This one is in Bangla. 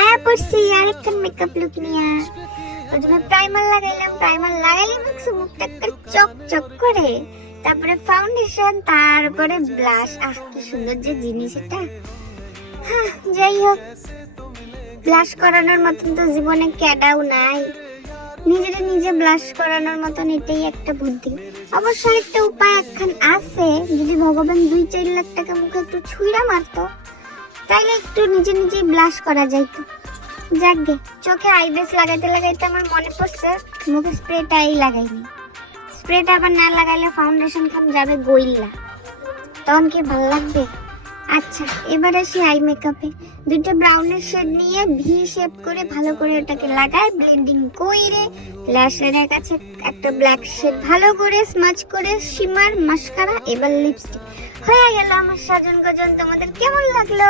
আয়া পড়ছি আরেকখান মেকআপ লুক নিয়ে। প্রথমে প্রাইমার লাগাইলাম, প্রাইমার লাগাইলে মুখটা চকচক করে, তারপরে ফাউন্ডেশন, তারপরে ব্লাশ। কি সুন্দর যে জিনিস এটা। যাই হোক, ব্লাশ করানোর মতন তো জীবনে ক্যাডাও নাই, নিজে ব্লাশ করানোর মতন এটাই একটা বুদ্ধি। অবশ্য একটা উপায় একখান আছে, যদি ভগবান 2-4 লাখ টাকা মুখে একটু ছুঁড়া মারতো তাইলে একটু নিজে ব্লাশ করা যাইতো। যাকগে, চোখে আইব্রেস লাগাইতে আমার মনে পড়ছে মুখে স্প্রেটাই লাগাইনি। স্প্রেটা আবার না লাগাইলে ফাউন্ডেশন খাম যাবে গইল্লা, তখন কি ভালো লাগবে? আচ্ছা, এবার আসি আই মেকআপে। 2টা ব্রাউনের শেড নিয়ে ভি শেপ করে ভালো করে ওটাকে লাগাই, ব্লেন্ডিং করে ল্যাশ লাইনের কাছে একটা ব্ল্যাক শেড ভালো করে স্মাচ করে শিমার মাস্কারা, এবার লিপস্টিক। হয়ে গেল আমার সাজন গজন। তোমাদের কেমন লাগলো?